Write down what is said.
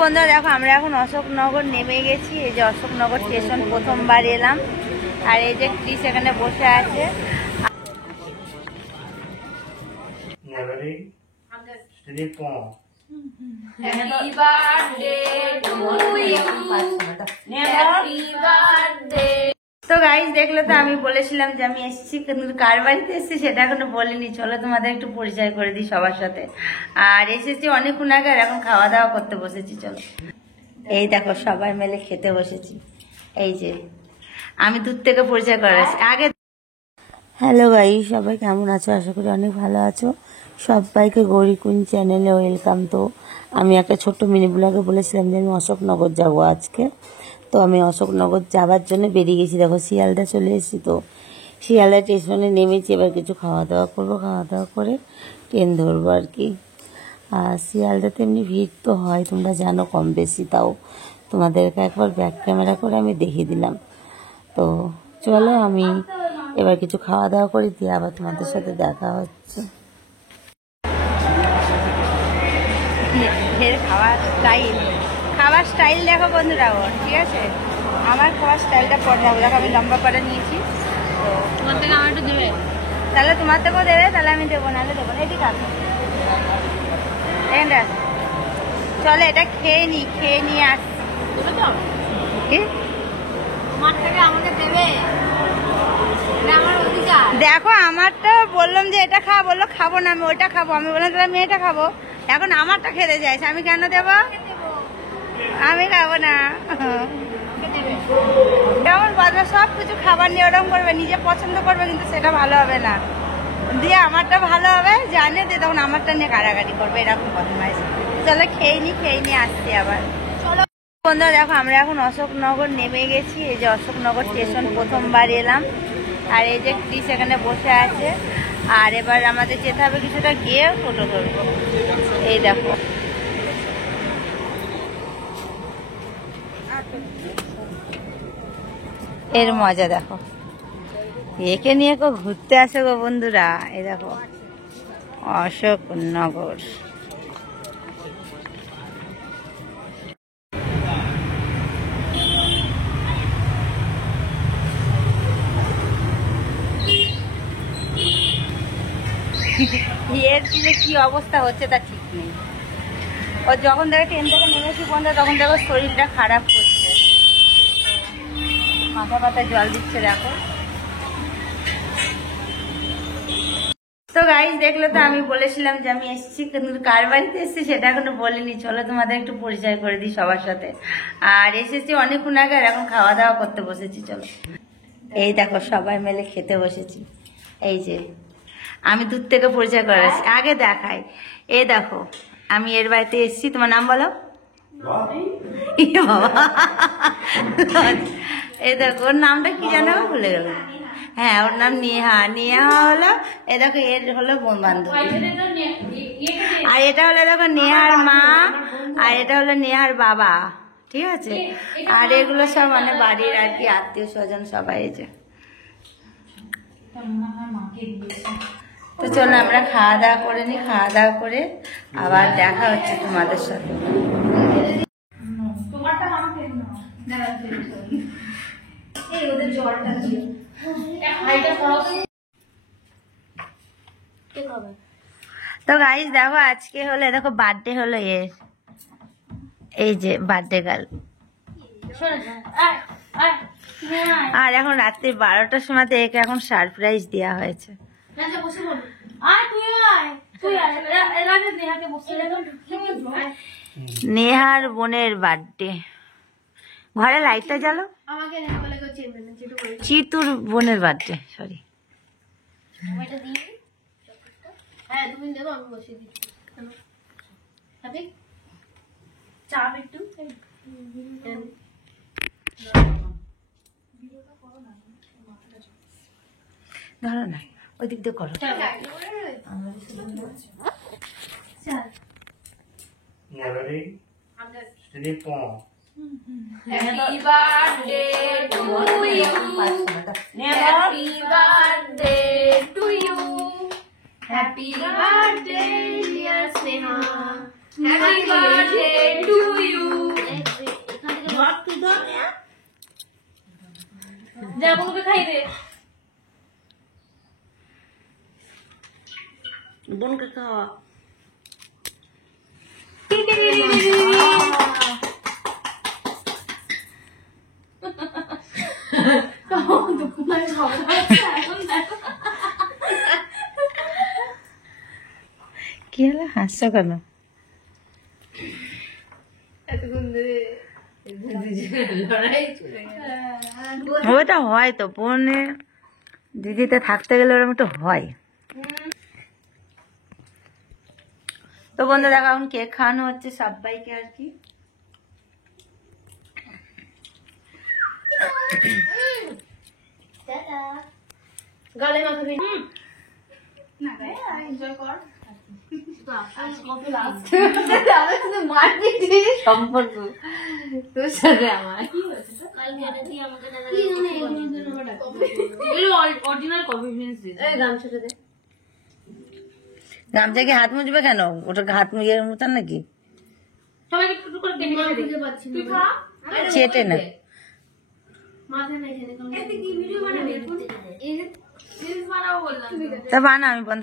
বন্ধুরা দেখো আমরা এখন অশোকনগর নেমে গেছি। এই যে অশোকনগর স্টেশন প্রথমবার এলাম, আর এই যে ক্রিস এখানে বসে আছে। তো গাইস দেখলে তো আমি বলেছিলাম যে আমি এসেছি, কিন্তু কার বাড়িতে এসেছি সেটা এখনো বলিনি। চলো তোমাদের একটু পরিচয় করে দিই সবার সাথে। আর এসেছি অনেকক্ষণ আগে, আর এখন খাওয়া দাওয়া করতে বসেছি। চলো এই দেখো সবাই মিলে খেতে বসেছি। এই যে আমি দূর থেকে পরিচয় করাচ্ছি আগে। হ্যালো গাইস, সবাই কেমন আছো? আশা করি অনেক ভালো আছো। সবাইকে গৌরীকুঞ্জ চ্যানেলে ওয়েলকাম। তো আমি একটা ছোট্ট মিনি ব্লগে বলেছিলাম যে আমি অশোকনগর যাবো আজকে। তো আমি অশোকনগর যাবার জন্য বেরিয়ে গেছি। দেখো শিয়ালদা চলে এসেছি। তো শিয়ালদা স্টেশনে নেমেছি, এবার কিছু খাওয়া দাওয়া করবো, খাওয়া দাওয়া করে ট্রেন ধরবো আর কি। আর শিয়ালদাতে এমনি ভিড় তো হয়, তোমরা জানো কম বেশি, তাও তোমাদেরকে একবার ব্যাক ক্যামেরা করে আমি দেখিয়ে দিলাম। তো চলো আমি এবার কিছু খাওয়া দাওয়া করে দিয়ে আবার তোমাদের সাথে দেখা হচ্ছে। খাবার স্টাইল দেখো বন্ধুরা ওর, ঠিক আছে? আমার খাবার স্টাইলটা পরে যাবো। দেখো আমি লম্বা করে নিয়েছি। তো তোমার থেকে আমার একটু দেবে, তাহলে তোমার থেকেও দেবে, তাহলে আমি দেবো, নাহলে দেবো না। ঠিক আছে চলো এটা খেয়ে নিয়ে আসছি। কি তোমার থেকে আমাকে দেবে? দেখো আমারটা বললাম যে এটা খাবো, বললো খাবো না, আমি ওইটা খাবো। আমি বললাম তাহলে আমি এটা খাবো। এখন আমারটা খেতে যাইছে, আমি কেন দেবো? আমি খাবো না। কেমন বাজবে? সব কিছু খাবার নিয়ে ওরকম করবে, নিজে পছন্দ করবে, কিন্তু সেটা ভালো হবে না। দিয়ে আমারটা ভালো হবে জানে, দিয়ে তখন আমারটা নিয়ে কাড়াকাড়ি করবে, এরকম বদমাইশ। চলো খেয়ে নিয়ে আসছি আবার। বন্ধুরা দেখো আমরা এখন অশোকনগর নেমে গেছি। এই যে অশোকনগর স্টেশন প্রথমবার এলাম, আর এই যে ক্রিস এখানে বসে আছে। আর এবার আমাদের যেতে হবে কিছুটা গিয়ে টোটো ধরবো। এই দেখো এর মজা দেখো, একে নিয়ে কেউ ঘুরতে আসে গো বন্ধুরা। এই দেখো অশোকনগর। এর যে কি অবস্থা হচ্ছে তা ঠিক নেই। ও যখন দেখে ট্রেন থেকে নেমেছি বন্ধু, তখন দেখো শরীরটা খারাপ করছে, মাথা পাতায় জল দিচ্ছে দেখো। তো গাইস দেখলে তো আমি বলেছিলাম যে আমি এসেছি, কিন্তু কার বাড়িতে এসেছি সেটা এখনো বলিনি। চলো তোমাদের একটু পরিচয় করে দিই সবার সাথে। আর এসেছি অনেকক্ষণ আগে, আর এখন খাওয়া দাওয়া করতে বসেছি। চলো এই দেখো সবাই মিলে খেতে বসেছি। এই যে আমি দূর থেকে পরিচয় করাচ্ছি আগে, দেখাই। এই দেখো আমি এর বাড়িতে এসেছি। তোমার নাম বলো? এই দেখো ওর নামটা কি জানো, ভুলে গেল। হ্যাঁ ওর নাম নেহা। নেহা হলো এই দেখো এর হলো বান্ধবী, আর এটা হলো দেখো নেহার মা, আর এটা হলো নেহার বাবা, ঠিক আছে? আর এগুলো সব মানে বাড়ির আর কি আত্মীয় স্বজন সবাই। এই যে তো চলো আমরা খাওয়া দাওয়া করে নিই, খাওয়া দাওয়া করে আবার দেখা হচ্ছে তোমাদের সাথে। তো গাইস দেখো আজকে হলো দেখো বার্থডে হলো এর, এই যে বার্থডে গার্ল। আর এখন রাত্রি 12টার সময় একে এখন সারপ্রাইজ দেওয়া হয়েছে। নেহার বোনের বার্থডে। ঘরে লাইটটা জ্বালো। চিতুর বোনের বার্থডে, সরি। ধরো না, ওই দিক দিয়ে করো। Happy birthday to you. Happy birthday to you. Happy birthday dear Sneha. Happy birthday to you. বোনকে খাওয়া। কি হলো, হাসছো কেন? ওটা হয় তো, বোনে দিদিতে থাকতে গেলে ওরকম একটু হয়। তো বন্ধু দেখো এখন কেক খাওয়ানো হচ্ছে সবাইকে আর কি। গালে মাখাবি সম্পর্ক তোর সাথে আমার গামছাটা দে। গামছাকে হাত মুছবে কেন? ওটা হাত মুজে মতন নাকি? সবাইকে একটু করে কেটে কেটে দে। তুই খা। চেটে না। মাথা নাই এখানে কি ভিডিও বানাবি? এই রিলস বানাবো বললাম। তা বানা, আমি বন্ধ